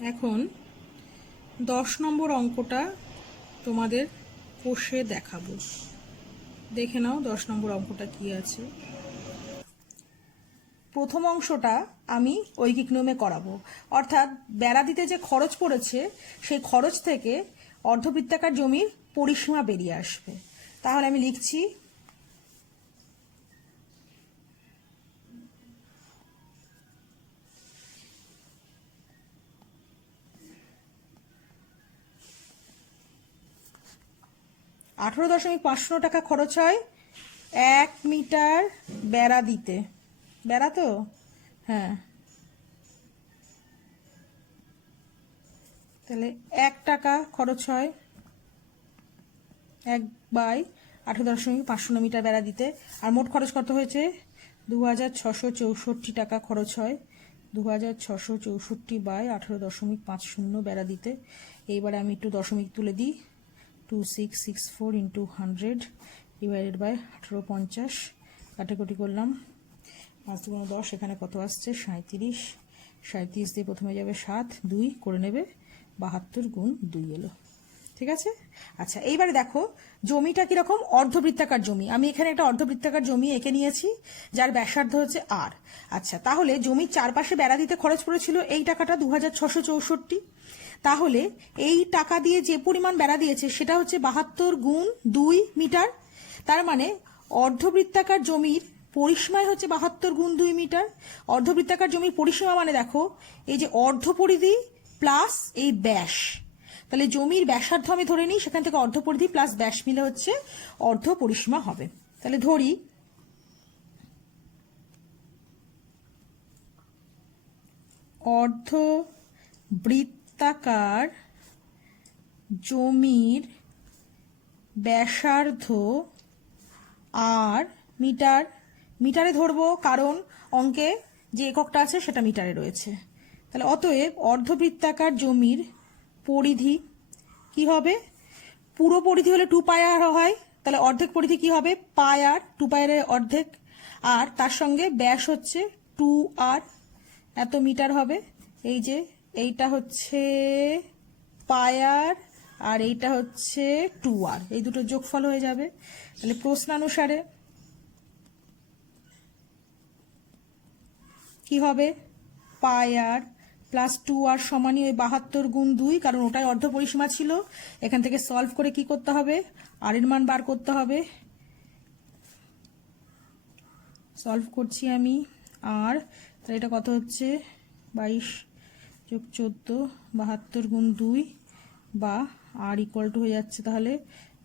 এখন 10 নম্বর অঙ্কটা তোমাদের কষে দেখাবো। দেখে নাও 10 নম্বর অঙ্কটা কি আছে। প্রথম অংশটা আমি ঐকিক নিয়মে করাবো, অর্থাৎ বেড়া দিতে যে খরচ পড়েছে সেই খরচ থেকে অর্ধবৃত্তাকার জমির পরিসীমা বেরিয়ে আসবে। তাহলে আমি লিখছি 18,500 টাকা খরচ হয় 1 মিটার বেড়া দিতে। বেড়া তো, হ্যাঁ, তাহলে 1 টাকা খরচ হয় 1/18,500 মিটার বেড়া দিতে। আর মোট খরচ কত হয়েছে? 2,664 টাকা খরচ হয় 2,664/18.50 বেড়া দিতে। এইবারে আমি একটু দশমিক তুলে দিই। 2664 × 100 ডিভাইডেড বাই 1850 কাটাকুটি করলাম। 5 × 10, এখানে কত আসছে? 37। 37 দিয়ে প্রথমে যাবে 7, 2 করে নেবে 72 × 2 এলো। ঠিক আছে। আচ্ছা, এইবারে দেখো জমিটা কিরকম, অর্ধবৃত্তাকার জমি। আমি এখানে একটা অর্ধবৃত্তাকার জমি এঁকে নিয়েছি যার ব্যাসার্ধ হচ্ছে আর। আচ্ছা, তাহলে জমির চারপাশে বেড়া দিতে খরচ পড়েছিল এই টাকাটা 2,664। তাহলে এই টাকা দিয়ে যে পরিমাণ বেড়া দিয়েছে সেটা হচ্ছে 72 × 2 মিটার। তার মানে অর্ধবৃত্তাকার জমির পরিসীমাই হচ্ছে 72 × 2 মিটার। অর্ধবৃত্তাকার জমির পরিসীমা মানে দেখো এই যে অর্ধ পরিধি প্লাস এই ব্যাস। তাহলে জমির ব্যাসার্ধ আমি ধরে নিই, সেখান থেকে অর্ধ পরিধি প্লাস ব্যাস মিলে হচ্ছে অর্ধ পরিসীমা হবে। তাহলে ধরি অর্ধবৃত্তাকার জমির ব্যাসার্ধ আর মিটার। মিটারে ধরবো কারণ অঙ্কে যে এককটা আছে সেটা মিটারে রয়েছে। তাহলে অতএব অর্ধবৃত্তাকার জমির পরিধি কি হবে? পুরো পরিধি হলে 2πr হয়, তাহলে অর্ধেক পরিধি কি হবে? πr, 2πr এর অর্ধেক। আর তার সঙ্গে ব্যাস হচ্ছে 2r, এত মিটার হবে। এই যে এইটা হচ্ছে πr আর এইটা হচ্ছে 2r, এই দুটো যোগফল হয়ে যাবে। তাহলে প্রশ্নানুসারে কি হবে? πr প্লাস 2r সমানই ওই 72 × 2, কারণ ওটাই অর্ধ পরিসীমা ছিল। এখান থেকে সলভ করে কি করতে হবে? আর এর মান বার করতে হবে। সলভ করছি আমি। আর তাহলে এটা কত হচ্ছে? 22 + 14, 72 × 2 বা আর ইকুয়াল টু হয়ে যাচ্ছে তাহলে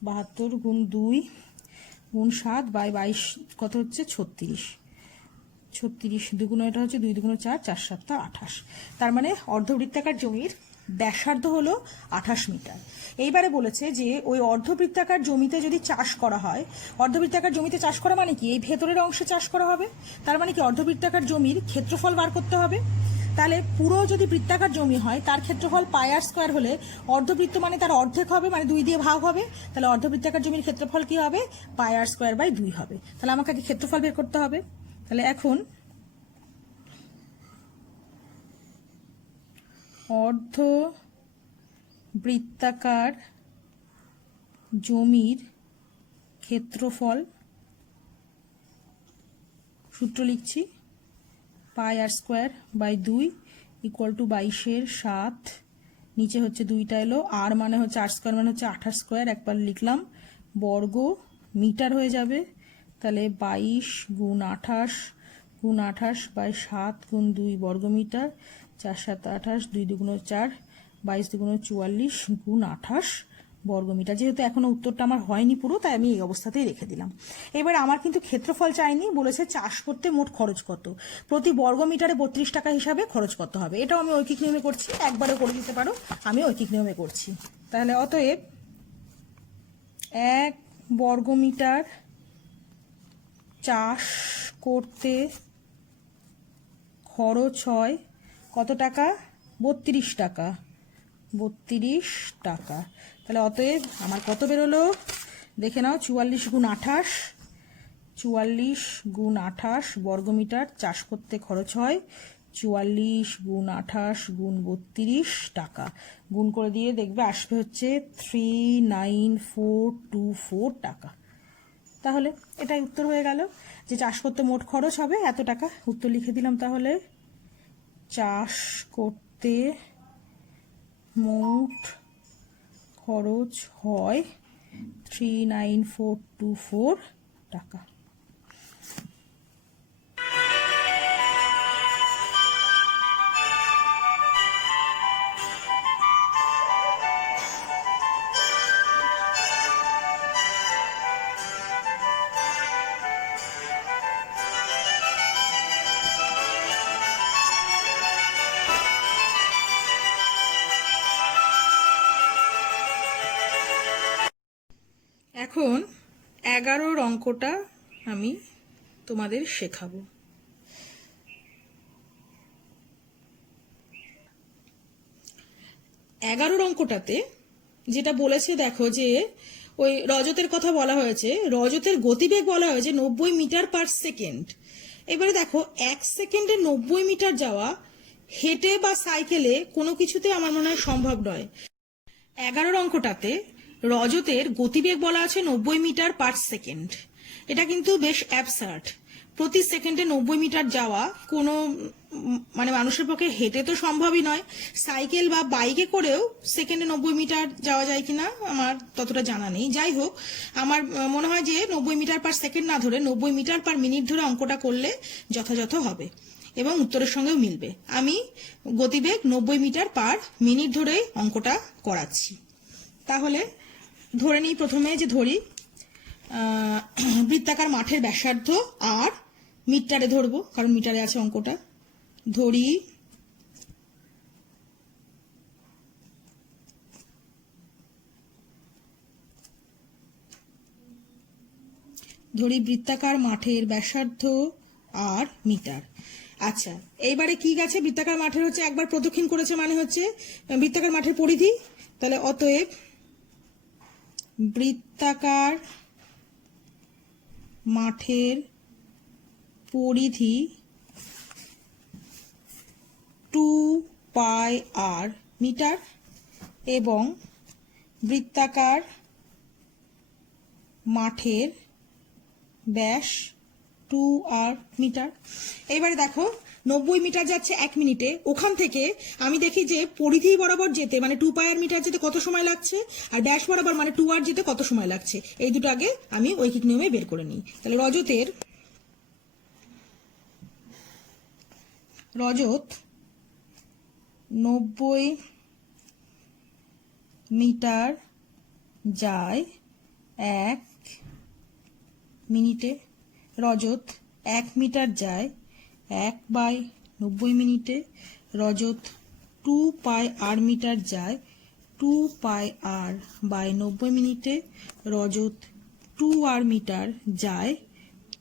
72 × 2 × 7/22 কত হচ্ছে? 36। 36 দুগুণ, এটা হচ্ছে 2 দুগুণ 4, 4 7 28। তার মানে অর্ধবৃত্তাকার জমির ব্যাসার্ধ হলো 28 মিটার। এইবারে বলেছে যে ওই অর্ধবৃত্তাকার জমিতে যদি চাষ করা হয়, অর্ধবৃত্তাকার জমিতে চাষ করা মানে কি? এই ভেতরের অংশে চাষ করা হবে। তার মানে কি? অর্ধবৃত্তাকার জমির ক্ষেত্রফল বার করতে হবে। তাহলে পুরো যদি বৃত্তাকার জমি হয় তার ক্ষেত্রফল πr² হলে অর্ধবৃত্ত মানে তার অর্ধেক হবে, মানে 2 দিয়ে ভাগ হবে। তাহলে অর্ধবৃত্তাকার জমির ক্ষেত্রফল কি হবে? πr²/2 হবে। তাহলে আমাকে আগে ক্ষেত্রফল বের করতে হবে। তাহলে এখন অর্ধবৃত্তাকার জমির ক্ষেত্রফল, সূত্র লিখছি, πr²/2 = 22 × 7, নিচে হচ্ছে 2টা এলো, আর মানে হচ্ছে r² মানে হচ্ছে 28², একবার লিখলাম, বর্গ মিটার হয়ে যাবে। তাহলে 22 × 28 × 28/7 × 2 বর্গ মিটার, 4 7 28, 2 দুগুণ 4, 22 দুগুণ 44 × 28 বর্গ মিটার। যেহেতু এখনো উত্তরটা আমার হয়নি পুরো, তাই আমি এই অবস্থাতেই রেখে দিলাম। এবার আমার কিন্তু ক্ষেত্রফল চাইনি, বলেছে চাষ করতে মোট খরচ কত, প্রতি বর্গ মিটারে 32 টাকা হিসাবে খরচ কত হবে। এটাও আমি ঐকিক নিয়মে করছি, একবারও করে দিতে পারো, আমি ঐকিক নিয়মে করছি। তাহলে অতএব 1 বর্গ মিটার চাষ করতে খরচ হয় কত টাকা? 32 টাকা। 32 টাকা। তাহলে অতএব আমার কত বেরোলো দেখে নাও, 44 × 28, 44 × 28 বর্গমিটার চাষ করতে খরচ হয় 44 গুণ 28 গুণ 32 টাকা, গুণ করে দিয়ে দেখবে আসবে হচ্ছে 39424 টাকা। তাহলে এটাই উত্তর হয়ে গেল যে চাষ করতে মোট খরচ হবে এত টাকা। উত্তর লিখে দিলাম। তাহলে চাষ করতে মোট খরচ হয় 39424 টাকা। এখন 11 অঙ্কটা আমি তোমাদের শেখাবো। 11 অঙ্কটাতে যেটা বলেছে দেখো যে ওই রজতের কথা বলা হয়েছে, রজতের গতিবেগ বলা হয়েছে 90 মিটার পার সেকেন্ড। এবারে দেখো 1 সেকেন্ডে 90 মিটার যাওয়া হেঁটে বা সাইকেলে কোনো কিছুতে আমার মনে হয় সম্ভব নয়। 11 অঙ্কটাতে রজতের গতিবেগ বলা আছে 90 মিটার পার সেকেন্ড। এটা কিন্তু বেশ অ্যাবসার্ড। প্রতি সেকেন্ডে 90 মিটার যাওয়া কোনো মানে মানুষের পক্ষে হেঁটে তো সম্ভবই নয়। সাইকেল বা বাইকে করেও সেকেন্ডে 90 মিটার যাওয়া যায় কিনা আমার ততটা জানা নেই। যাই হোক, আমার মনে হয় যে 90 মিটার পার সেকেন্ড না ধরে 90 মিটার পার মিনিট ধরে অঙ্কটা করলে যথাযথ হবে এবং উত্তরের সঙ্গেও মিলবে। আমি গতিবেগ 90 মিটার পার মিনিট ধরে অঙ্কটা করাচ্ছি। তাহলে ধরে নিই, প্রথমে যে ধরি বৃত্তাকার মাঠের ব্যাসার্ধ আর মিটারে ধরবো, কারণ মিটারে আছে অঙ্কটা। ধরি বৃত্তাকার মাঠের ব্যাসার্ধ আর মিটার। আচ্ছা, এইবারে কি গেছে, বৃত্তাকার মাঠের হচ্ছে একবার প্রদক্ষিণ করেছে মানে হচ্ছে বৃত্তাকার মাঠের পরিধি। তাহলে অতএব বৃত্তাকার মাঠের পরিধি 2πr মিটার এবং বৃত্তাকার মাঠের ব্যাস 2r মিটার। এবারে দেখো 90 মিটার যাচ্ছে 1 মিনিটে, ওখান থেকে আমি দেখি যে পরিধি বরাবর যেতে মানে 2πr মিটার যেতে কত সময় লাগছে, আর ব্যাস বরাবর মানে 2r যেতে কত সময় লাগছে, এই দুটো আগে আমি ঐকিক নিয়মে বের করে নিই। তাহলে রজত 90 মিটার যায় 1 মিনিটে। রজত 1 মিটার যায় 1/90 মিনিটে। রজত 2πr মিটার যায় 2πr/90 মিনিটে। রজত 2r মিটার যায়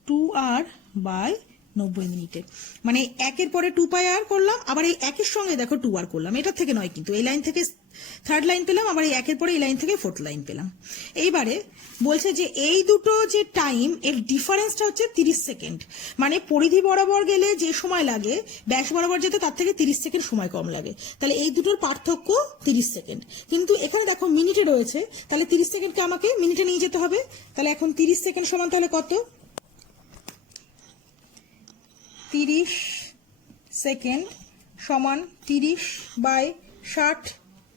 2r/90 মিনিটে। মানে একের পরে 2πr করলাম, আবার এই একের সঙ্গে দেখো 2r করলাম। এটা থেকে নয় কিন্তু, এই লাইন থেকে থার্ড লাইন পেলাম, আবার এই একের পরে এই লাইন থেকে ফোর্থ লাইন পেলাম। এইবারে বলছে যে এই দুটো যে টাইম এর ডিফারেন্সটা হচ্ছে 30 সেকেন্ড। মানে পরিধি বরাবর গেলে যে সময় লাগে ব্যাস বরাবর যেতে তার থেকে 30 সেকেন্ড সময় কম লাগে। তাহলে এই দুটোর পার্থক্য 30 সেকেন্ড। কিন্তু এখানে দেখো মিনিটে রয়েছে, তাহলে 30 সেকেন্ডকে আমাকে মিনিটে নিয়ে যেতে হবে। তাহলে এখন 30 সেকেন্ড সমান তাহলে কত? 30 সেকেন্ড সমান 30/60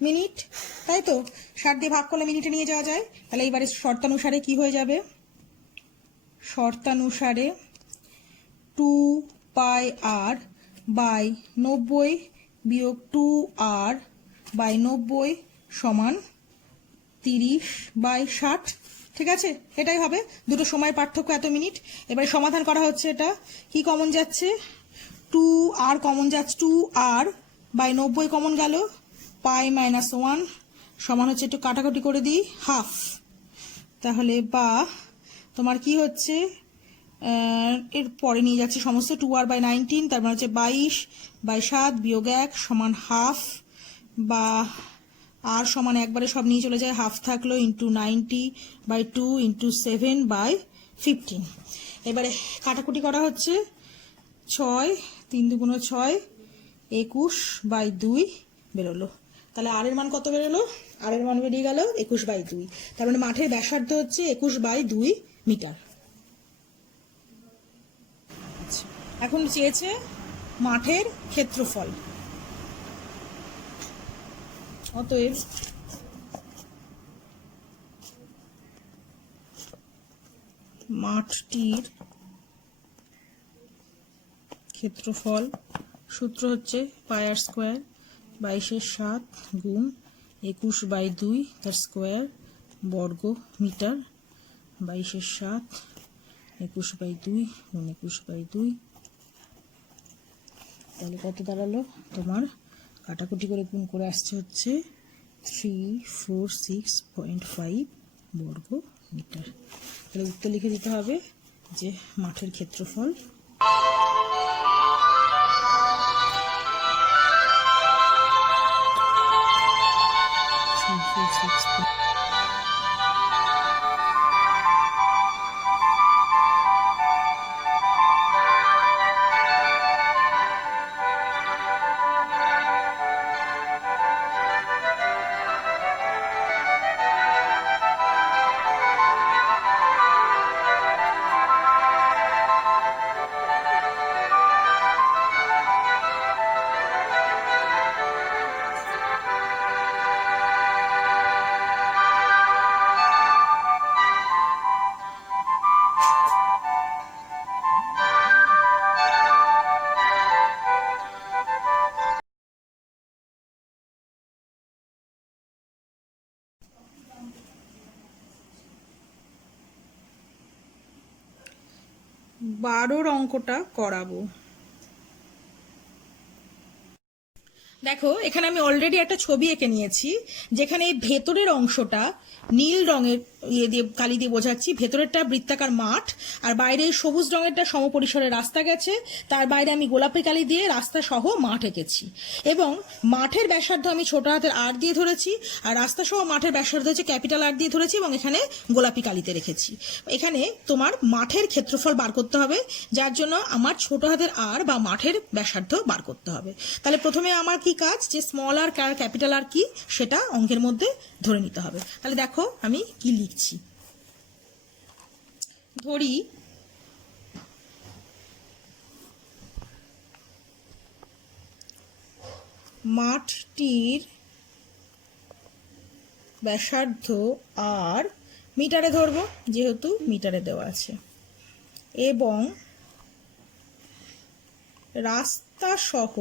মিনিট, তাই তো? 60 দিয়ে ভাগ করলে মিনিটে নিয়ে যাওয়া যায়। তাহলে এইবারে শর্তানুসারে কি হয়ে যাবে? শর্তানুসারে 2πr/90 বিয়োগ 2r/90 সমান 30/60। ঠিক আছে, এটাই হবে। দুটো সময়ের পার্থক্য এত মিনিট। এবারে সমাধান করা হচ্ছে। এটা কি কমন যাচ্ছে? 2r কমন যাচ্ছে, 2r/90 কমন গেল, π-1 সমান হচ্ছে, একটু কাটাকুটি করে দিই, হাফ। তাহলে বা তোমার কি হচ্ছে, এর পরে নিয়ে যাচ্ছে সমস্ত 2r/19, তার মানে হচ্ছে 22/7 বিয়োগ 1 সমান হাফ, বা আর সমান একবারে সব নিয়ে চলে যায়, হাফ থাকলো, ইন্টু 90/2 ইন্টু 7/15। এবারে কাটাকুটি করা হচ্ছে, 6 3 2 6 21/2 বেরোলো। তাহলে আর এর মান কত বেরোলো? আর এর মান বেরিয়ে গেল 21/2। তার মানে মাঠের ব্যাসার্ধ হচ্ছে 21/2 মিটার। এখন চেয়েছে মাঠের ক্ষেত্রফল। অতএব মাঠটির ক্ষেত্রফল সূত্র হচ্ছে πr² 22/7 গুণ 21/2 তার স্কোয়ার বর্গ মিটার, 22/7 21/2 গুণ 21/2। তাহলে কত দাঁড়ালো তোমার? কাটাকুটি করে গুণ করে আসছে হচ্ছে 346.5 বর্গ মিটার। তাহলে উত্তর লিখে দিতে হবে যে মাঠের ক্ষেত্রফল বারোর অঙ্কটা করাবো। দেখো এখানে আমি অলরেডি একটা ছবি এঁকে নিয়েছি, যেখানে এই ভেতরের অংশটা নীল রঙের দিয়ে কালি দিয়ে বোঝাচ্ছি, ভেতরেরটা বৃত্তাকার মাঠ, আর বাইরে সবুজ রঙেরটা সমপরিসরে রাস্তা গেছে, তার বাইরে আমি গোলাপি কালি দিয়ে রাস্তা সহ মাঠ এঁকেছি। এবং মাঠের ব্যাসার্ধ আমি ছোট হাতের আর দিয়ে ধরেছি, আর রাস্তা সহ মাঠের ব্যাসার্ধ হচ্ছে ক্যাপিটাল আর দিয়ে ধরেছি, এবং এখানে গোলাপি কালিতে রেখেছি। এখানে তোমার মাঠের ক্ষেত্রফল বার করতে হবে, যার জন্য আমার ছোট হাতের আর বা মাঠের ব্যাসার্ধ বার করতে হবে। তাহলে প্রথমে আমার কি কাজ, যে স্মল আর ক্যাপিটাল আর কি সেটা অঙ্কের মধ্যে ধরে নিতে হবে। তাহলে দেখো আমি কি লিখছি। ধরি মাঠটির ব্যাসার্ধ আর মিটারে ধরবো, যেহেতু মিটারে দেওয়া আছে, এবং রাস্তা সহ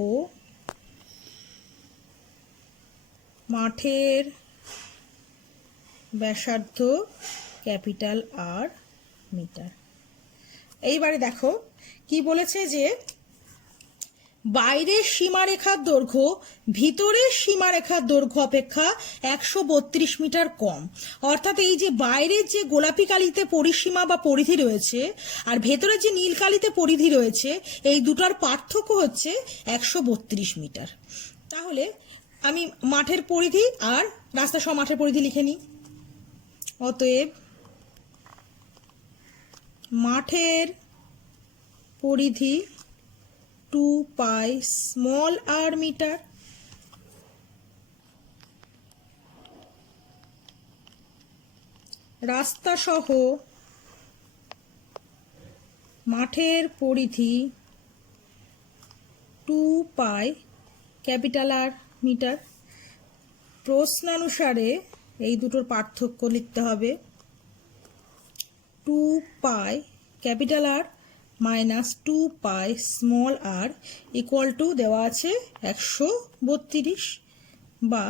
মাঠের ব্যাসার্ধ ক্যাপিটাল আর মিটার। এইবারে দেখো কি বলেছে, যে বাইরের সীমারেখার দৈর্ঘ্য ভিতরের সীমারেখার দৈর্ঘ্য অপেক্ষা 132 মিটার কম। অর্থাৎ এই যে বাইরের যে গোলাপি কালিতে পরিসীমা বা পরিধি রয়েছে, আর ভেতরের যে নীল কালিতে পরিধি রয়েছে, এই দুটার পার্থক্য হচ্ছে 132 মিটার। তাহলে আমি মাঠের পরিধি আর রাস্তা সহ মাঠের পরিধি লিখে নিই। অতএব মাঠের পরিধি 2π স্মল আর মিটার, রাস্তা সহ মাঠের পরিধি 2π ক্যাপিটাল আর মিটার। প্রশ্নানুসারে এই দুটোর পার্থক্য লিখতে হবে, 2π capital R minus 2π small R equal to দেওয়া আছে 132, বা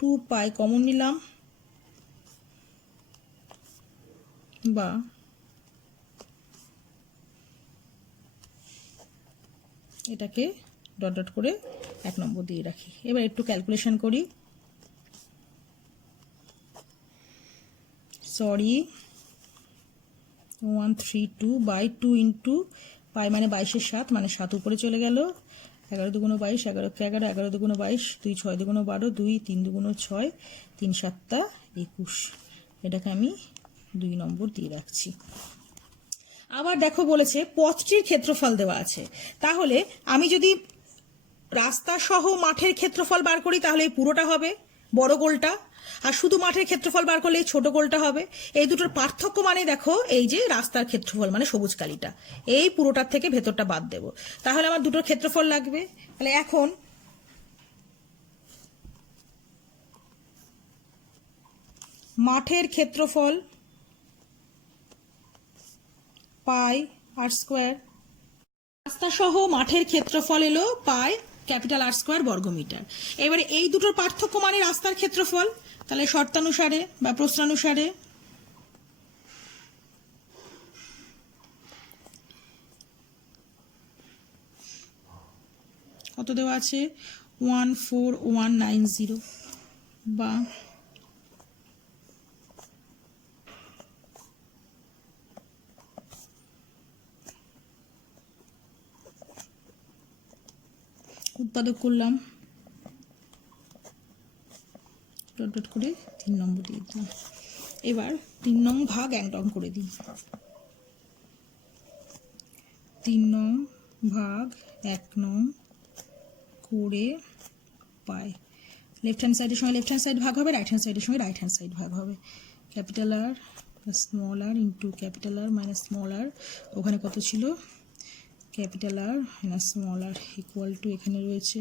2π কমন নিলাম, বা এটাকে ডট ডট করে 1 নম্বর দিয়ে রাখি। এবার একটু ক্যালকুলেশন করি। সরি, 132/2 ইন্টু পাই মানে 22/7, মানে 7 উপরে চলে গেল, 11 দুগুণ 22, 11 11, 11 দুগুণ 22, 2 6 দুগুণ 12, 2 3 দুগুণ 6, 3 7 21। এটাকে আমি 2 নম্বর দিয়ে রাখছি। আবার দেখো বলেছে পথটির ক্ষেত্রফল দেওয়া আছে। তাহলে আমি যদি রাস্তা সহ মাঠের ক্ষেত্রফল বার করি তাহলে এই পুরোটা হবে বড় গোলটা, আর শুধু মাঠের ক্ষেত্রফল বার করলে এই ছোট গোলটা হবে। এই দুটোর পার্থক্য মানে দেখো এই যে রাস্তার ক্ষেত্রফল মানে সবুজ কালিটা, এই পুরোটার থেকে ভেতরটা বাদ দেব, তাহলে আমার দুটোর ক্ষেত্রফল লাগবে। তাহলে এখন মাঠের ক্ষেত্রফল পাই আর স্কোয়ার, রাস্তা সহ মাঠের ক্ষেত্রফল এলো পাই ক্যাপিটাল আর স্কোয়ার বর্গমিটার। এবারে এই দুটোর পার্থক্য মানে রাস্তার ক্ষেত্রফল, তাহলে শর্তানুসারে বা প্রশ্নানুসারে কত দেওয়া আছে 14190 বা উৎপাদক করলাম ডট ডট করে 3 নম্বর দিয়ে দিলাম। এবার 3 নং ভাগ 1 নং করে দিই, 3 নং ভাগ 1 নং করে পাই। লেফট হ্যান্ড সাইডের সঙ্গে লেফট হ্যান্ড সাইড ভাগ হবে, রাইট হ্যান্ড সাইডের সঙ্গে রাইট হ্যান্ড সাইড ভাগ হবে। Capital R small R into capital R minus small R, ওখানে কত ছিল capital R minus small R equal to এখানে রয়েছে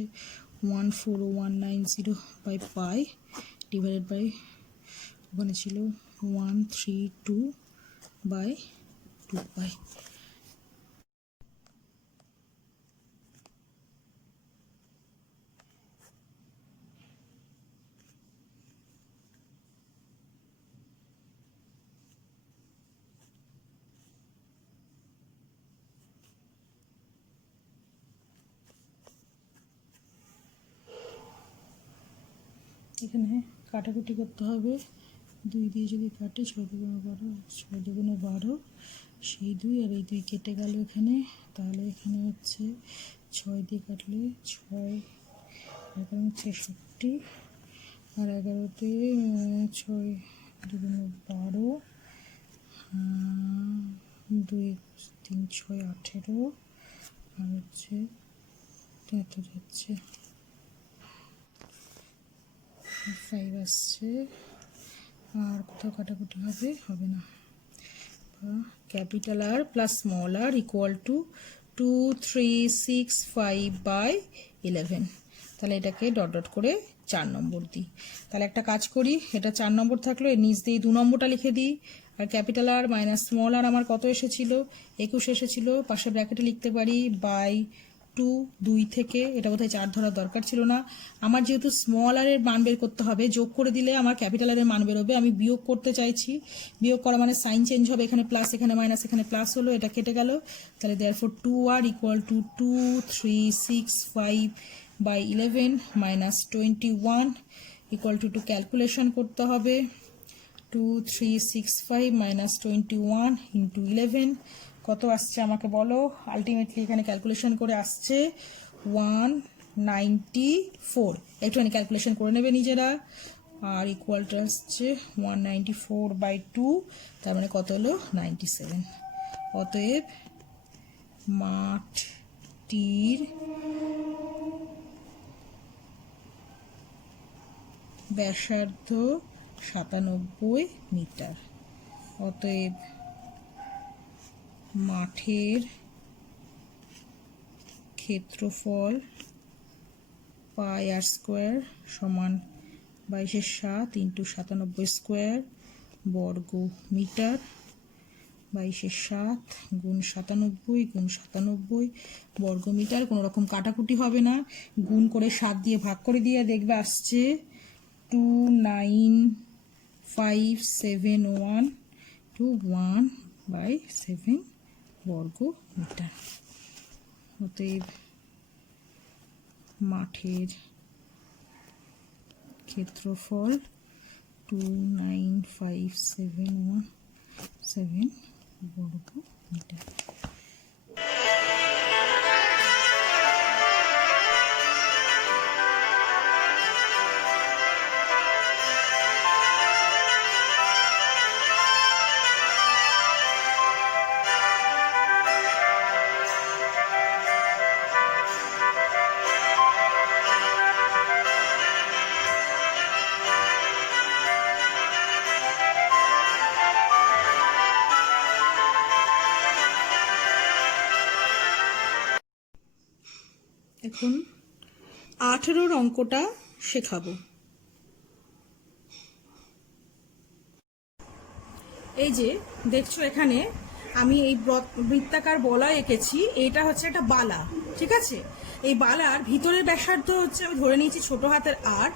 14190 বাই পাই ডিভাইডেড বাই ওখানে ছিল 132 বাই 2 পাই। এখানে কাটাকুটি করতে হবে, 2 দিয়ে যদি কাটে 6 দুগুণে 12, 6 দুগুণে 12, সেই 2 আর এই 2 কেটে গেল এখানে, তাহলে এখানে হচ্ছে 6 দিয়ে কাটলে 6 এখন 66 আর 11তে 6 দুগুণে 12, 2 3 6 18 আর হচ্ছে এত যাচ্ছে 5 আসছে, আর কোথাও কাটাকুটি হবে না। Capital R plus small R equal to 2365 by 11, তাহলে এটাকে ডট ডট করে 4 নম্বর দিই। তাহলে একটা কাজ করি, এটা 4 নম্বর থাকলো, এর নিচ দিয়ে 2 নম্বরটা লিখে দিই। আর ক্যাপিটাল আর মাইনাস স্মল আর আমার কত এসেছিল 21 এসেছিল, পাশে ব্র্যাকেটে লিখতে পারি বাই 2 থেকে, এটা বোধহয় 4 ধরার দরকার ছিল না। আমার যেহেতু স্মল আর এর মান বের করতে হবে, যোগ করে দিলে আমার ক্যাপিটাল আর এর মান বেরোবে, আমি বিয়োগ করতে চাইছি, বিয়োগ করা মানে সাইন চেঞ্জ হবে, এখানে প্লাস এখানে মাইনাস, এখানে প্লাস হলো, এটা কেটে গেল, তাহলে therefore 2r equal to 2365 by 11 minus 21 equal to calculation করতে হবে 2365 মাইনাস 21 ইন্টু 11 কত আসছে আমাকে বলো। আলটিমেটলি এখানে ক্যালকুলেশন করে আসছে 194, একটুখানি ক্যালকুলেশন করে নেবে নিজেরা। আর ইকুয়ালটা আসছে 194 বাই 2, তার মানে কত হলো 97। অতএব মাঠটির ব্যাসার্ধ 97 মিটার। অতএব মাঠের ক্ষেত্রফল পাই আর স্কোয়ার সমান 22/7 ইন্টু 97 স্কোয়ার বর্গ মিটার, 22/7 গুণ 97 গুণ 97 বর্গ মিটার। কোনো রকম কাটাকুটি হবে না, গুণ করে 7 দিয়ে ভাগ করে দিয়ে দেখবে আসছে 29571/7 বর্গ মিটার। অতএব মাঠের ক্ষেত্রফল 29571/7 বর্গ মিটার। এখন 18 অঙ্কটা শেখাবো। এই যে দেখছো এখানে আমি এই বৃত্তাকার বলা এঁকেছি, এটা হচ্ছে একটা বালা, ঠিক আছে। এই বালার ভিতরের ব্যাসার্ধ হচ্ছে আমি ধরে নিয়েছি ছোট হাতের আর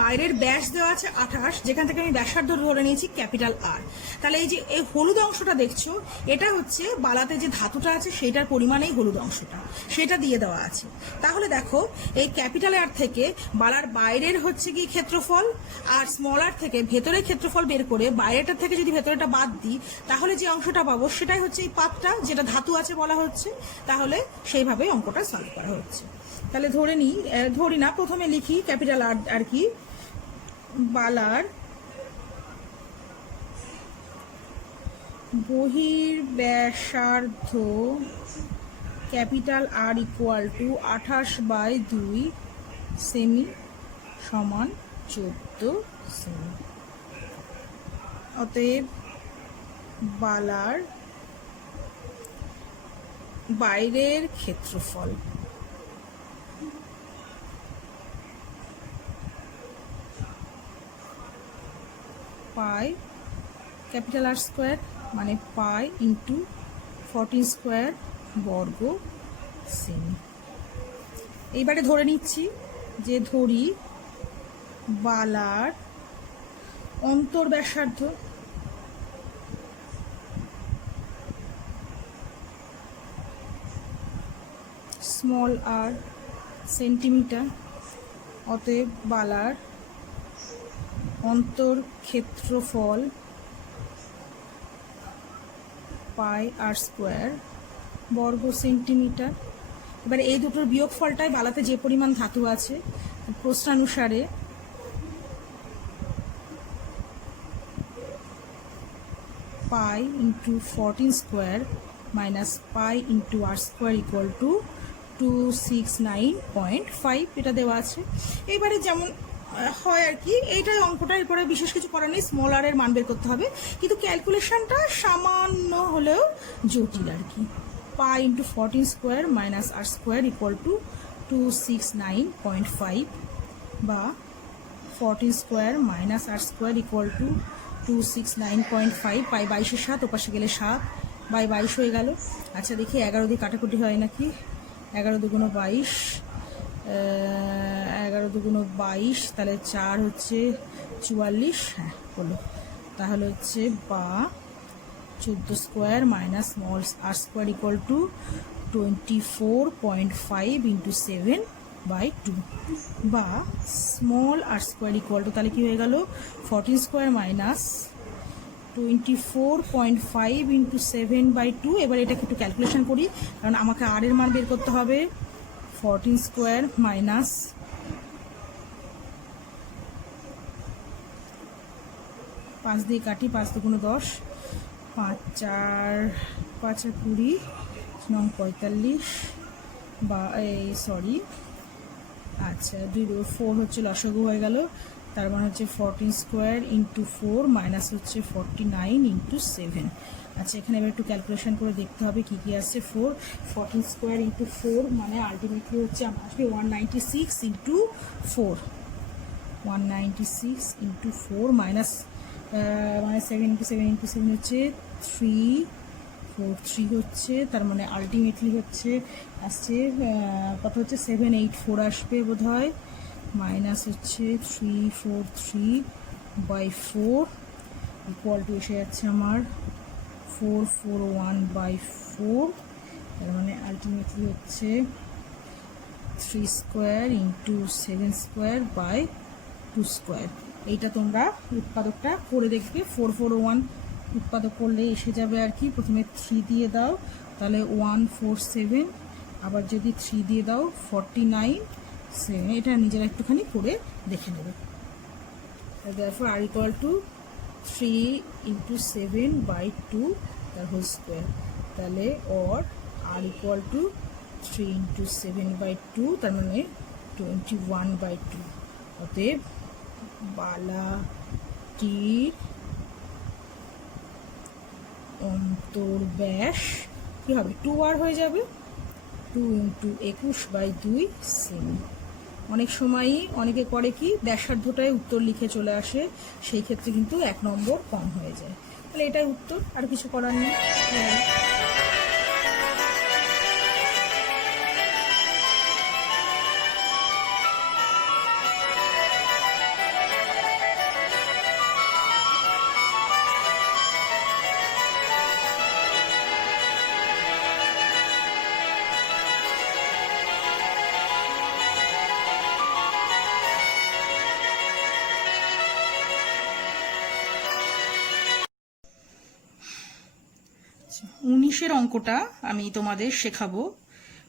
বাইরের ব্যাস দেওয়া আছে 28, যেখান থেকে আমি ব্যাসার্ধ ধরে নিয়েছি ক্যাপিটাল আর। তাহলে এই যে এই হলুদ অংশটা দেখছো, এটা হচ্ছে বালাতে যে ধাতুটা আছে সেইটার পরিমাণেই হলুদ অংশটা, সেটা দিয়ে দেওয়া আছে। তাহলে দেখো এই ক্যাপিটাল আর থেকে বালার বাইরের হচ্ছে কি ক্ষেত্রফল, আর স্মল আর থেকে ভেতরের ক্ষেত্রফল বের করে বাইরেটার থেকে যদি ভেতরেটা বাদ দিই, তাহলে যে অংশটা পাবো সেটাই হচ্ছে এই পাতটা, যেটা ধাতু আছে বলা হচ্ছে। তাহলে সেইভাবে অঙ্কটা সলভ করা হচ্ছে। তাহলে ধরি না, প্রথমে লিখি ক্যাপিটাল আর কি, বালার বহির্ব্যাসার্ধ ক্যাপিটাল আর ইকুয়াল টু 28/2 সেমি সমান 14 সেমি। অতএব বালার বাইরের ক্ষেত্রফল পাই ক্যাপিটাল আর স্কোয়ার মানে পাই ইন্টু 14 স্কোয়ার বর্গ সেমি। এইবারে ধরে নিচ্ছি যে ধরি বালার অন্তর্ব্যাসার্ধ স্মল আর সেন্টিমিটার, অতএব বালার অন্তর্ক্ষেত্রফল পাই আর স্কোয়ার বর্গ সেন্টিমিটার। এবারে এই দুটোর বিয়োগফলটাই বালাতে যে পরিমাণ ধাতু আছে প্রশ্নানুসারে pi into 14 square minus pi into R square equal to 269.5 এটা দেওয়া আছে। এবারে যেমন হয় আর কি, এইটাই অঙ্কটা, এরপরে বিশেষ কিছু করার নেই, স্মল আর এর মান বের করতে হবে, কিন্তু ক্যালকুলেশনটা সামান্য হলেও জটিল আর কি। Pi into 14 square minus R square equal to 269.5 বা 14 square minus R square equal to 269.5। Pi 22-এর 7, ওপাশে গেলে 7 বাই 22 হয়ে গেল। আচ্ছা দেখি 11 দিয়ে কাটাকুটি হয় নাকি। 11 দুগুণ 22, 11 দুগুণ 22, তাহলে 4 হচ্ছে 44, হ্যাঁ হলো। তাহলে হচ্ছে বা 14 square minus small R square equal to 24.5 into 7/2 বা small R square equal to, তাহলে কি হয়ে গেল 14 স্কোয়ার মাইনাস 24.5 ইন্টু 7/2। এবার এটাকে একটু ক্যালকুলেশন করি, কারণ আমাকে আর এর মান বের করতে হবে। 14 স্কোয়ার মাইনাস 5 দিয়ে কাটি, 5 দুগুণ 10, 5 4 5 20, 9 45 বা আচ্ছা 4 হচ্ছে লসাগু হয়ে গেল, তার মানে হচ্ছে 14 স্কোয়ার ইন্টু 4 মাইনাস হচ্ছে 49 ইন্টু 7। আচ্ছা এখানে এবার একটু ক্যালকুলেশন করে দেখতে হবে কী কী আসছে। 14 স্কোয়ার ইন্টু 4 মানে আলটিমেটলি হচ্ছে আমার আসবে 196 ইন্টু 4, 196 ইন্টু 4 মাইনাস মানে 7 ইন্টু 7 ইন্টু 7 হচ্ছে 343 হচ্ছে, তার মানে আলটিমেটলি হচ্ছে আসছে কত হচ্ছে 784 আসবে বোধ হয়, মাইনাস হচ্ছে 343/4 ইকুয়াল টু এসে যাচ্ছে আমার 441/4, তার মানে আলটিমেটলি হচ্ছে 3 square into 7 square by 2 square. এইটা তোমরা উৎপাদকটা করে দেখবে। 441 উৎপাদক করলে এসে যাবে আর কি, প্রথমে 3 দিয়ে দাও তাহলে 147, আবার যদি 3 দিয়ে দাও 49, এটা নিজেরা একটুখানি করে দেখে নেবে। therefore r equal to 3 into 7/2 তার হোল স্কোয়ার, তাহলে or r equal to 3 into 7/2 তার মানে 21/2। অতএব বালাটির অন্তর্ব্যাস কি হবে 2r হয়ে যাবে, 2 × 21/2 সেমি। অনেক সময়ই অনেকে করে কি ব্যাসার্ধটায় উত্তর লিখে চলে আসে, সেই ক্ষেত্রে কিন্তু 1 নম্বর কম হয়ে যায়। তাহলে এটাই উত্তর, আর কিছু করার নেই। উনিশের অঙ্কটা আমি তোমাদের শেখাবো।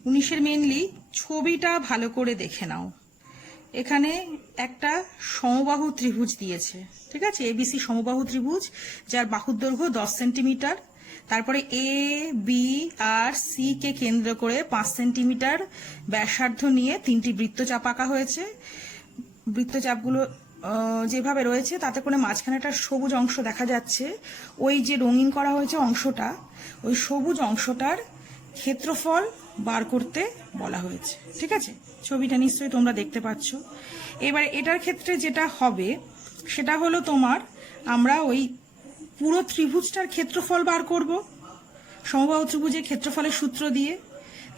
19-এর মেনলি ছবিটা ভালো করে দেখে নাও। এখানে একটা সমবাহু ত্রিভুজ দিয়েছে, ঠিক আছে, এবিসি সমবাহু ত্রিভুজ, যার বাহুর দৈর্ঘ্য 10 সেন্টিমিটার। তারপরে A B R C K কেন্দ্র করে 5 সেন্টিমিটার ব্যাসার্ধ নিয়ে 3টি বৃত্তচাপ আঁকা হয়েছে। বৃত্তচাপগুলো যেভাবে রয়েছে তাতে করে মাঝখানে একটা সবুজ অংশ দেখা যাচ্ছে। ওই যে রঙিন করা হয়েছে অংশটা, ওই সবুজ অংশটার ক্ষেত্রফল বার করতে বলা হয়েছে, ঠিক আছে। ছবিটা নিশ্চয়ই তোমরা দেখতে পাচ্ছ। এবার এটার ক্ষেত্রে যেটা হবে সেটা হলো আমরা ওই পুরো ত্রিভুজটার ক্ষেত্রফল বার করব সমবাহু ত্রিভুজের ক্ষেত্রফলের সূত্র দিয়ে।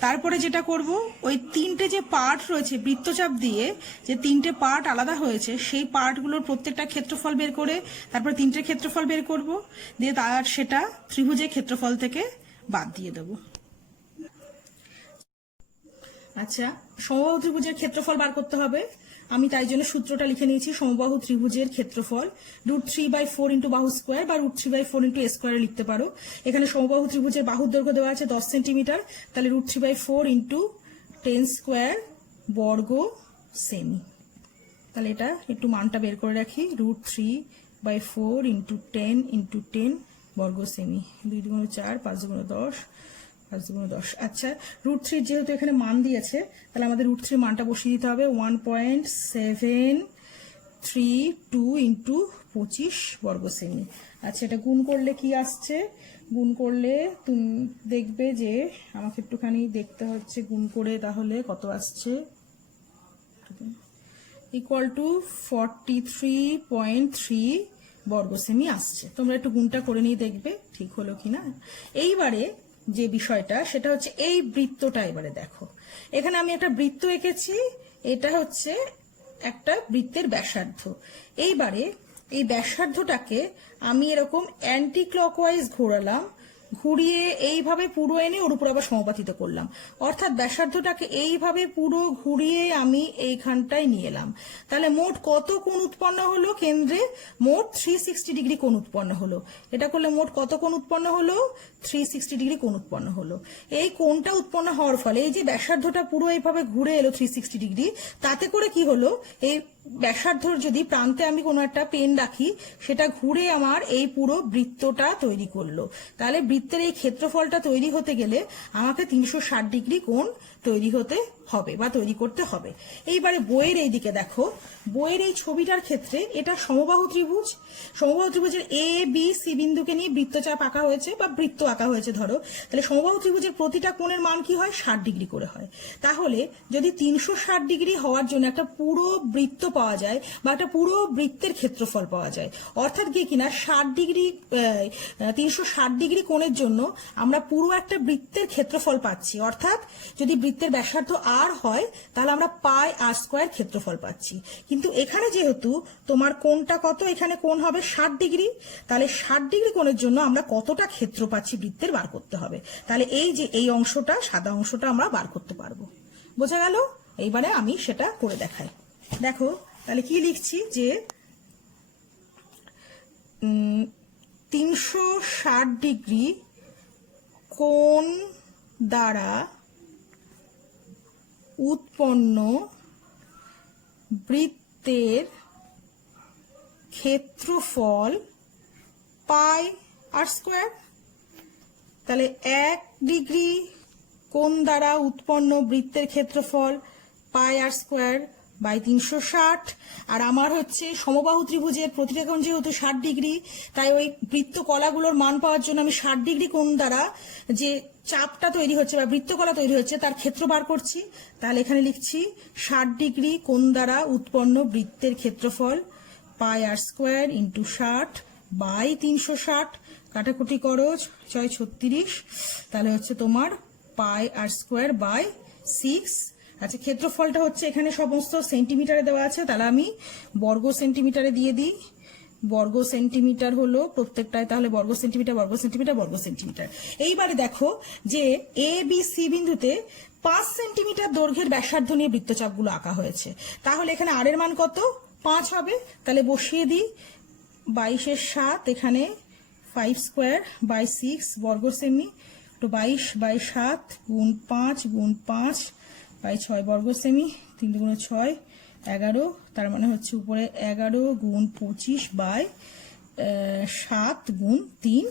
তারপরে যেটা করব, ওই 3টে যে পার্ট রয়েছে বৃত্তচাপ দিয়ে, যে 3টে পার্ট আলাদা হয়েছে, সেই পার্টগুলোর প্রত্যেকটা ক্ষেত্রফল বের করে তারপর 3টের ক্ষেত্রফল বের করব, দিয়ে তার সেটা ত্রিভুজের ক্ষেত্রফল থেকে বাদ দিয়ে দেব। আচ্ছা, সমবাহু ত্রিভুজের ক্ষেত্রফল বার করতে হবে। আমি তাই জন্য সূত্রটা লিখে নিয়েছি। সমবাহু ত্রিভুজের ক্ষেত্রফল √3/4 × বাহু স্কোয়ার বা √3/4 × a স্কোয়ারে লিখতে পারো। এখানে সমবাহু ত্রিভুজের বাহুর দৈর্ঘ্য দেওয়া আছে 10 সেন্টিমিটার, তাহলে √3/4 × 10 স্কোয়ার বর্গ সেমি। তাহলে এটা একটু মানটা বের করে রাখি, √3/4 × 10 × 10 বর্গ সেমি। 2 × 4, 5 × 10, 5 × 10। আচ্ছা, √3 যেহেতু এখানে মান দিয়েছে, তাহলে আমাদের √3 মানটা বসিয়ে দিতে হবে 1.732 × 25 বর্গ সেমি। আচ্ছা, এটা গুণ করলে কি আসছে? গুণ করলে তুমি দেখবে যে আমাকে একটুখানি দেখতে হচ্ছে গুণ করে তাহলে কত আসছে, =43.3 বর্গ সেমি আসছে। তোমরা একটু গুণটা করে নিয়ে দেখবে ঠিক হলো কিনা। এইবারে যে বিষয়টা সেটা হচ্ছে এই বৃত্তটা। এবারে দেখো, এখানে আমি একটা বৃত্ত এঁকেছি, এটা হচ্ছে একটা বৃত্তের ব্যাসার্ধ। এইবারে এই ব্যাসার্ধটাকে আমি এরকম অ্যান্টি ক্লকওয়াইজ ঘোরালাম, ঘুরিয়ে এইভাবে পুরো এনে ওর উপর আবার সমাপাতিত করলাম। অর্থাৎ ব্যাসার্ধটাকে এইভাবে পুরো ঘুরিয়ে আমি এইখানটায় নিয়ে এলাম। তাহলে মোট কত কোণ উৎপন্ন হলো? কেন্দ্রে মোট 360 ডিগ্রি কোণ উৎপন্ন হলো। এটা করলে মোট কত কোণ উৎপন্ন হলো? 360 ডিগ্রি কোণ উৎপন্ন হলো। এই কোণটা উৎপন্ন হওয়ার ফলে এই যে ব্যাসার্ধটা পুরো এইভাবে ঘুরে এলো 360 ডিগ্রি, তাতে করে কি হলো, এই ব্যাসার্ধর যদি প্রান্তে আমি কোনো একটা পেন রাখি, সেটা ঘুরে আমার এই পুরো বৃত্তটা তৈরি করলো। তাহলে বৃত্তের এই ক্ষেত্রফলটা তৈরি হতে গেলে আমাকে 360 ডিগ্রি কোণ তৈরি হতে হবে বা তৈরি করতে হবে। এইবারে বইয়ের এই দিকে দেখো, বইয়ের এই ছবিটার ক্ষেত্রে এটা সমবাহু ত্রিভুজ। সমবাহু ত্রিভুজের এ বি সি বিন্দুকে নিয়ে বৃত্তচাপ আঁকা হয়েছে বা বৃত্ত আঁকা হয়েছে ধরো। তাহলে সমবাহু ত্রিভুজের প্রতিটা কোণের মান কি হয়? 60 ডিগ্রি করে হয়। তাহলে যদি 360 ডিগ্রি হওয়ার জন্য একটা পুরো বৃত্ত পাওয়া যায় বা একটা পুরো বৃত্তের ক্ষেত্রফল পাওয়া যায়, অর্থাৎ কি কিনা 360 ডিগ্রি কোণের জন্য আমরা পুরো একটা বৃত্তের ক্ষেত্রফল পাচ্ছি। অর্থাৎ যদি বৃত্তের ব্যাসার্ধ আর হয় তাহলে আমরা πr² ক্ষেত্রফল পাচ্ছি। কিন্তু এখানে যেহেতু তোমার কোণটা কত, এখানে কোণ হবে 60 ডিগ্রি, তাহলে 60 ডিগ্রি কোণের জন্য আমরা কতটা ক্ষেত্র পাচ্ছি বৃত্তের বার করতে হবে। তাহলে এই যে এই অংশটা, সাদা অংশটা আমরা বার করতে পারবো। বোঝা গেল? এইবারে আমি সেটা করে দেখাই। দেখো তাহলে কি লিখছি, যে 360 ডিগ্রি কোণ দ্বারা উৎপন্ন বৃত্তের ক্ষেত্রফল πr²। তাহলে 1 ডিগ্রি কোণ দ্বারা উৎপন্ন বৃত্তের ক্ষেত্রফল πr² বাই 360। আর আমার হচ্ছে সমবাহু ত্রিভুজের প্রতিটা কোণ যেহেতু 60 ডিগ্রি, তাই ওই বৃত্ত কলাগুলোর মান পাওয়ার জন্য আমি 60 ডিগ্রি কোণ দ্বারা যে চাপটা তৈরি হচ্ছে বা বৃত্তকলা তৈরি হচ্ছে তার ক্ষেত্র বার করছি। তাহলে এখানে লিখছি 60 ডিগ্রি কোণ দ্বারা উৎপন্ন বৃত্তের ক্ষেত্রফল পাই আর স্কোয়ার ইন্টু 60 বাই 360, কাটাকুটি করো 6 36, তাহলে হচ্ছে তোমার পাই আর স্কোয়ার বাই 6। আচ্ছা, ক্ষেত্রফলটা হচ্ছে এখানে সমস্ত সেন্টিমিটারে দেওয়া আছে, তাহলে আমি বর্গ সেন্টিমিটারে দিয়ে দিই। বর্গ সেন্টিমিটার হলো প্রত্যেকটায়, তাহলে বর্গ সেন্টিমিটার বর্গ সেন্টিমিটার বর্গ সেন্টিমিটার। এইবারে দেখো যে এ বি সি বিন্দুতে 5 সেন্টিমিটার দৈর্ঘ্যের ব্যাসার্ধ নিয়ে বৃত্তচাপগুলো আঁকা হয়েছে। তাহলে এখানে আর এর মান কত? 5 হবে। তাহলে বসিয়ে দিই 22 এর 7, এখানে 5 স্কোয়ার বাই 6 বর্গ সেমি, তো 22 বাই 7 গুণ 5 গুণ 5 বাই 6 বর্গ সেমি, 3 দুগুণে 6 11, তার মানে হচ্ছে উপরে 11 গুণ 25 বাই 7 গুণ 3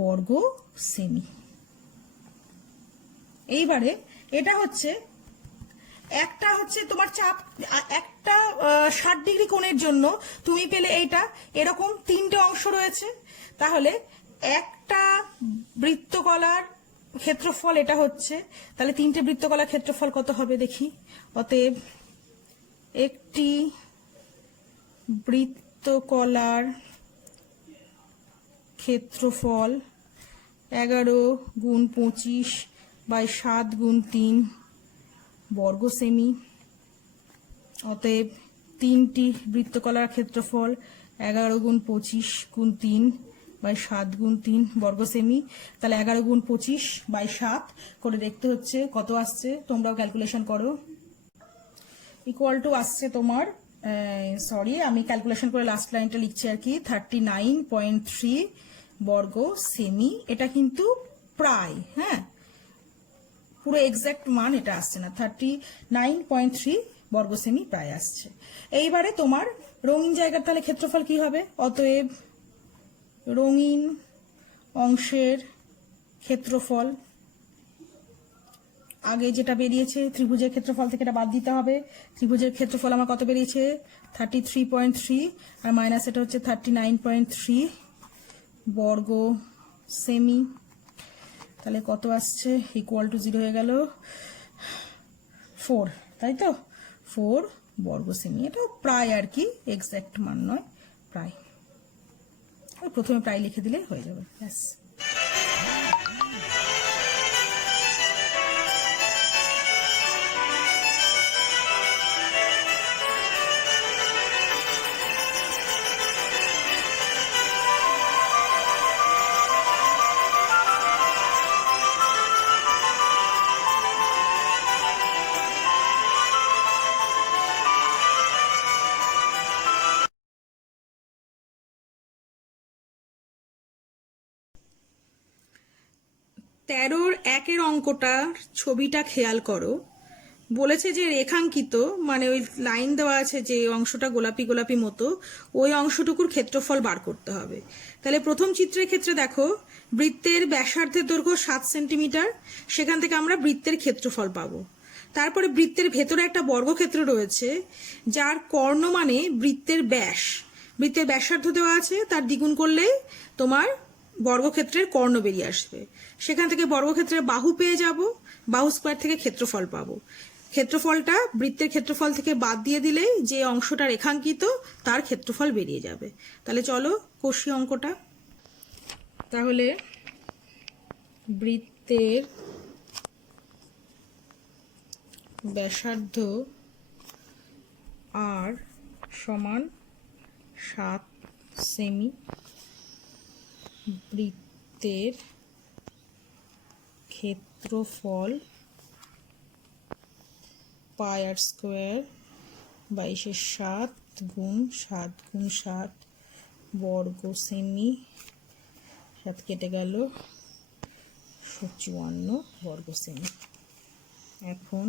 বর্গ সেমি। এইবারে এটা হচ্ছে একটা হচ্ছে তোমার চাপ, একটা 60 ডিগ্রি কোণের জন্য তুমি পেলে এইটা, এরকম 3টে অংশ রয়েছে। তাহলে একটা বৃত্তকলার ক্ষেত্রফল এটা হচ্ছে, তাহলে 3টে বৃত্তকলার ক্ষেত্রফল কত হবে দেখি। অতএব একটি বৃত্তকলার ক্ষেত্রফল 11 গুণ 25 বাই 7 গুণ 3 বর্গ সেমি। অতএব 3টি বৃত্তকলার ক্ষেত্রফল 11 গুণ 25 গুণ 3 বাই 7 গুণ 3 বর্গ সেমি। তাহলে 11 গুণ 25 বাই 7 করে দেখতে হচ্ছে কত আসছে, তোমরাও ক্যালকুলেশন করো। ইকুয়াল টু আসছে তোমার, সরি আমি ক্যালকুলেশন করে লাস্ট লাইনটা লিখছি আর কি, 39.3 বর্গ সেমি। এটা কিন্তু প্রায়, হ্যাঁ, পুরো এক্সাক্ট মান এটা আসছে না, 39.3 বর্গ সেমি প্রায় আসছে। এইবারে তোমার রঙিন জায়গার তাহলে ক্ষেত্রফল কি হবে? অতএব রঙিন অংশের ক্ষেত্রফল, আগে যেটা বেরিয়েছে ত্রিভুজের ক্ষেত্রফল থেকে এটা বাদ দিতে হবে। ত্রিভুজের ক্ষেত্রফল আমার কত বেরিয়েছে? 33.3, আর মাইনাস এটা হচ্ছে 39.3 বর্গ সেমি। তাহলে কত আসছে? ইকুয়াল টু 0 হয়ে গেল 4, তাই তো? 4 বর্গ সেমি। এটা প্রায় আর কি, এক্সাক্ট মান নয়, প্রায়। প্রথমে প্রায় লিখে দিলে হয়ে যাবে, ব্যাস। তেরোর 1 অঙ্কটার ছবিটা খেয়াল করো। বলেছে যে রেখাঙ্কিত, মানে ওই লাইন দেওয়া আছে যে অংশটা গোলাপি গোলাপি মতো, ওই অংশটুকুর ক্ষেত্রফল বার করতে হবে। তাহলে প্রথম চিত্রের ক্ষেত্রে দেখো বৃত্তের ব্যাসার্ধের দৈর্ঘ্য 7 সেন্টিমিটার, সেখান থেকে আমরা বৃত্তের ক্ষেত্রফল পাবো। তারপরে বৃত্তের ভেতরে একটা বর্গক্ষেত্র রয়েছে যার কর্ণ মানে বৃত্তের ব্যাস, বৃত্তের ব্যাসার্ধ দেওয়া আছে, তার দ্বিগুণ করলে তোমার বর্গক্ষেত্রের কর্ণ বেরিয়ে আসবে। সেখান থেকে বর্গক্ষেত্রের বাহু পেয়ে যাব, বাহু স্কোয়ার থেকে ক্ষেত্রফল পাবো। ক্ষেত্রফলটা বৃত্তের ক্ষেত্রফল থেকে বাদ দিয়ে দিলেই যে অংশটা রেখাঙ্কিত তার ক্ষেত্রফল বেরিয়ে যাবে। তাহলে চলো কষি অঙ্কটা। তাহলে বৃত্তের ব্যাসার্ধ আর সমান 7 সেমি, বৃত্তের ক্ষেত্রফল পাই আর স্কোয়ার 22/7 গুণ 7 গুণ 7 বর্গ সেমি, 7 কেটে গেল 54 বর্গ সেমি। এখন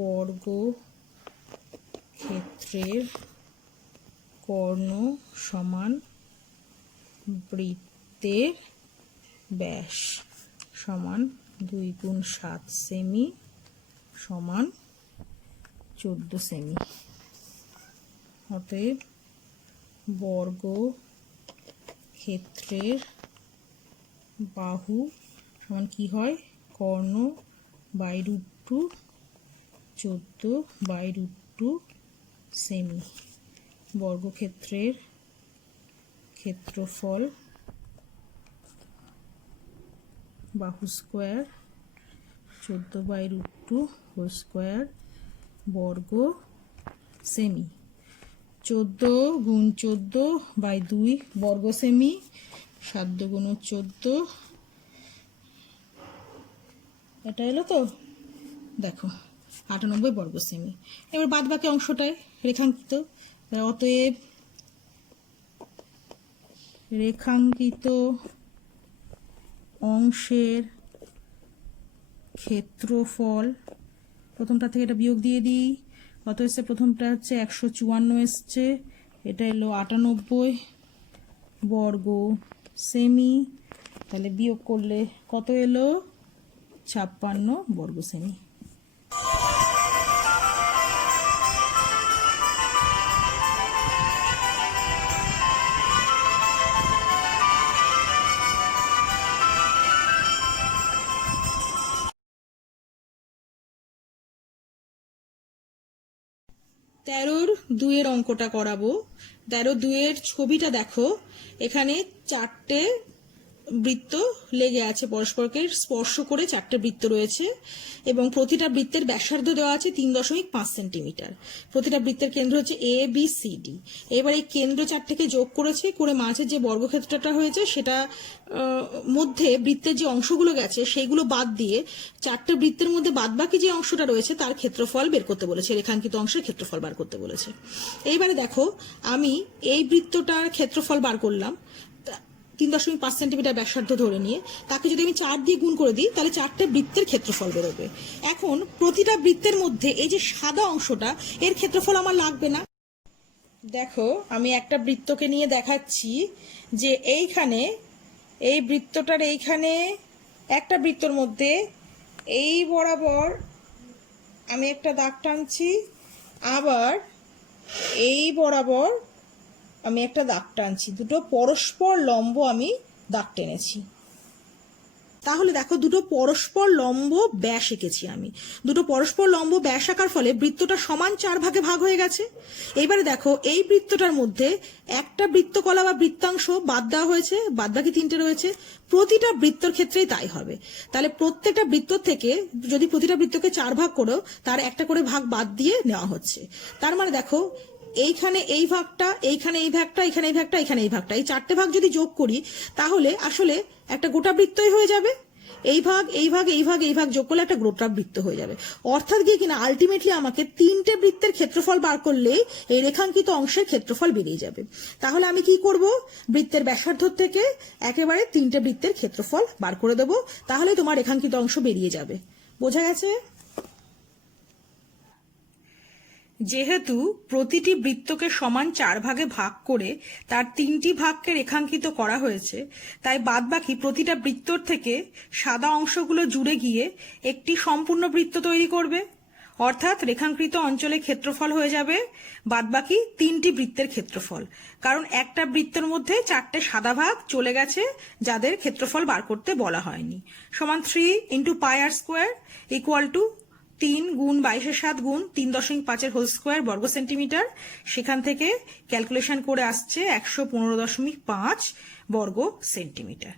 বর্গ ক্ষেত্রের কর্ণ সমান বৃত্তের ব্যাস সমান 2 গুণ 7 সেমি সমান 14 সেমি। অতএব বর্গ ক্ষেত্রের বাহু সমান কি হয়, কর্ণ by root two 14 by root two সেমি। বর্গক্ষেত্রের ক্ষেত্রফল বাহু square 14 by root two whole square বর্গ সেমি। 14 গুণ 14 বাই 2 বর্গ সেমি, 7 দুগুণ 14, এটা এলো তো, দেখো 98 বর্গ সেমি। এবার বাদ বাকি অংশটায় রেখাঙ্কিত, অতএব রেখাঙ্কিত অংশের ক্ষেত্রফল, প্রথমটা থেকে এটা বিয়োগ দিয়ে দিই, কত এসছে, প্রথমটা হচ্ছে 154 এসছে, এটা এলো 98 বর্গ সেমি, তাহলে বিয়োগ করলে কত এলো, 56 বর্গ সেমি। তেরোর 2 অঙ্কটা করাবো। 13-2 ছবিটা দেখো, এখানে 4টে বৃত্ত লেগে আছে, পরস্পরকে স্পর্শ করে 4টে বৃত্ত রয়েছে এবং প্রতিটা বৃত্তের ব্যাসার্ধ দেওয়া আছে 3.5 সেন্টিমিটার। প্রতিটা বৃত্তের কেন্দ্র হচ্ছে এ বি সি ডি। এবার এই কেন্দ্র 4টেকে যোগ করেছে, করে মাঝের যে বর্গক্ষেত্রটা হয়েছে সেটা মধ্যে বৃত্তের যে অংশগুলো গেছে সেইগুলো বাদ দিয়ে 4টে বৃত্তের মধ্যে বাদবাকি যে অংশটা রয়েছে তার ক্ষেত্রফল বের করতে বলেছে, রেখাঙ্কিত অংশের ক্ষেত্রফল বার করতে বলেছে। এইবারে দেখো, আমি এই বৃত্তটার ক্ষেত্রফল বার করলাম 3.5 সেন্টিমিটার ব্যাসার্ধ ধরে নিয়ে, তাকে যদি আমি 4 দিয়ে গুণ করে দিই তাহলে 4টে বৃত্তের ক্ষেত্রফল বেরোবে। এখন প্রতিটা বৃত্তের মধ্যে এই যে সাদা অংশটা, এর ক্ষেত্রফল আমার লাগবে না। দেখো, আমি একটা বৃত্তকে নিয়ে দেখাচ্ছি যে এইখানে, এই বৃত্তটার এইখানে একটা বৃত্তর মধ্যে এই বরাবর আমি একটা দাগ টানছি, আবার এই বরাবর আমি একটা দাগ টানছি, দুটো পরস্পর লম্ব আমি দাগ টেনেছি। তাহলে দেখো, দুটো পরস্পর লম্ব ব্যাস এঁকেছি আমি। দুটো পরস্পর লম্ব ব্যাস আঁকার ফলে বৃত্তটা সমান 4 ভাগে ভাগ হয়ে গেছে। এবারে দেখো, এই বৃত্তটার মধ্যে একটা বৃত্তকলা বা বৃত্তাংশ বাদ দেওয়া হয়েছে, বাদ বাকি 3টে রয়েছে। প্রতিটা বৃত্তর ক্ষেত্রেই তাই হবে। তাহলে প্রত্যেকটা বৃত্ত থেকে যদি প্রতিটা বৃত্তকে 4 ভাগ করেও তার একটা করে ভাগ বাদ দিয়ে নেওয়া হচ্ছে। তার মানে দেখো, এইখানে এই ভাগটা, এইখানে এই ভাগটা, এখানে এই ভাগটা, এখানে এই ভাগটা, এই 4টে ভাগ যদি যোগ করি তাহলে আসলে একটা গোটা বৃত্তই হয়ে যাবে। এই ভাগ, এই ভাগ, এই ভাগ, এই ভাগ যোগ করলে একটা গোটা বৃত্ত হয়ে যাবে। অর্থাৎ গিয়ে কিনা আলটিমেটলি আমাকে 3টে বৃত্তের ক্ষেত্রফল বার করলেই এই রেখাঙ্কিত অংশের ক্ষেত্রফল বেরিয়ে যাবে। তাহলে আমি কি করব, বৃত্তের ব্যাসার্ধ থেকে একেবারে 3টে বৃত্তের ক্ষেত্রফল বার করে দেব, তাহলে তোমার রেখাঙ্কিত অংশ বেরিয়ে যাবে। বোঝা গেছে? যেহেতু প্রতিটি বৃত্তকে সমান 4 ভাগে ভাগ করে তার 3টি ভাগকে রেখাঙ্কিত করা হয়েছে, তাই বাদবাকি প্রতিটা বৃত্তর থেকে সাদা অংশগুলো জুড়ে গিয়ে একটি সম্পূর্ণ বৃত্ত তৈরি করবে। অর্থাৎ রেখাঙ্কিত অঞ্চলের ক্ষেত্রফল হয়ে যাবে বাদবাকি 3টি বৃত্তের ক্ষেত্রফল, কারণ একটা বৃত্তের মধ্যে 4টে সাদা ভাগ চলে গেছে যাদের ক্ষেত্রফল বার করতে বলা হয়নি। সমান 3 × πr² ইকুয়াল টু 3 গুণ 22/7 গুণ 3.5 হোল স্কোয়ার বর্গ সেন্টিমিটার। সেখান থেকে ক্যালকুলেশন করে আসছে 115.5 বর্গ সেন্টিমিটার।